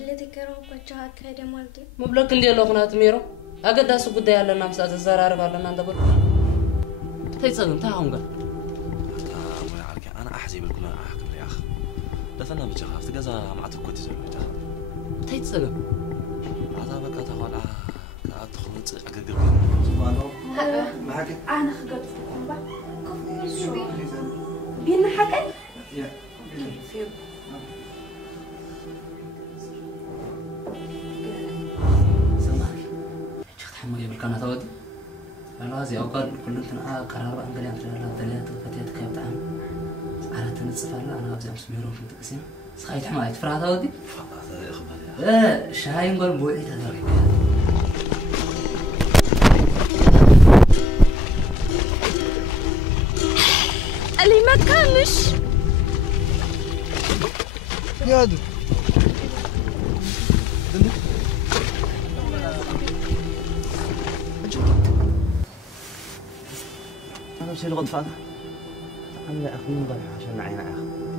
دلتي كرام كوتشات كيدا مالتي مبلغ اللي لو خنات ميرو أقدر أسوق ده على نفس هذا الزرار ولا ناندا بقول تيصدم تاهم قال ما يعرف أنا أحزي بالكل أنا أحكم لي أخ دفنا بتشخاف تجازا مع تكوتي زلمة تيصدم عذابك تقول كأدخل أقدر سبحانه ما حكي أنا خجلت شو بينا حكي سمعني شفت حمولي بالقناة تودي والله زي أقل كلنا قرار أنقل يعني لا دليل فتيت كيف تعمل على تنصف على أنا أبزع مسميرون في التقسيم سخيت حماية فرعة تودي شهاي نقول بوعي تدرك اللي ما كانش يا دو أنا بصير غضفان أنا يا أخي من ضيع عشان نعين يا أخي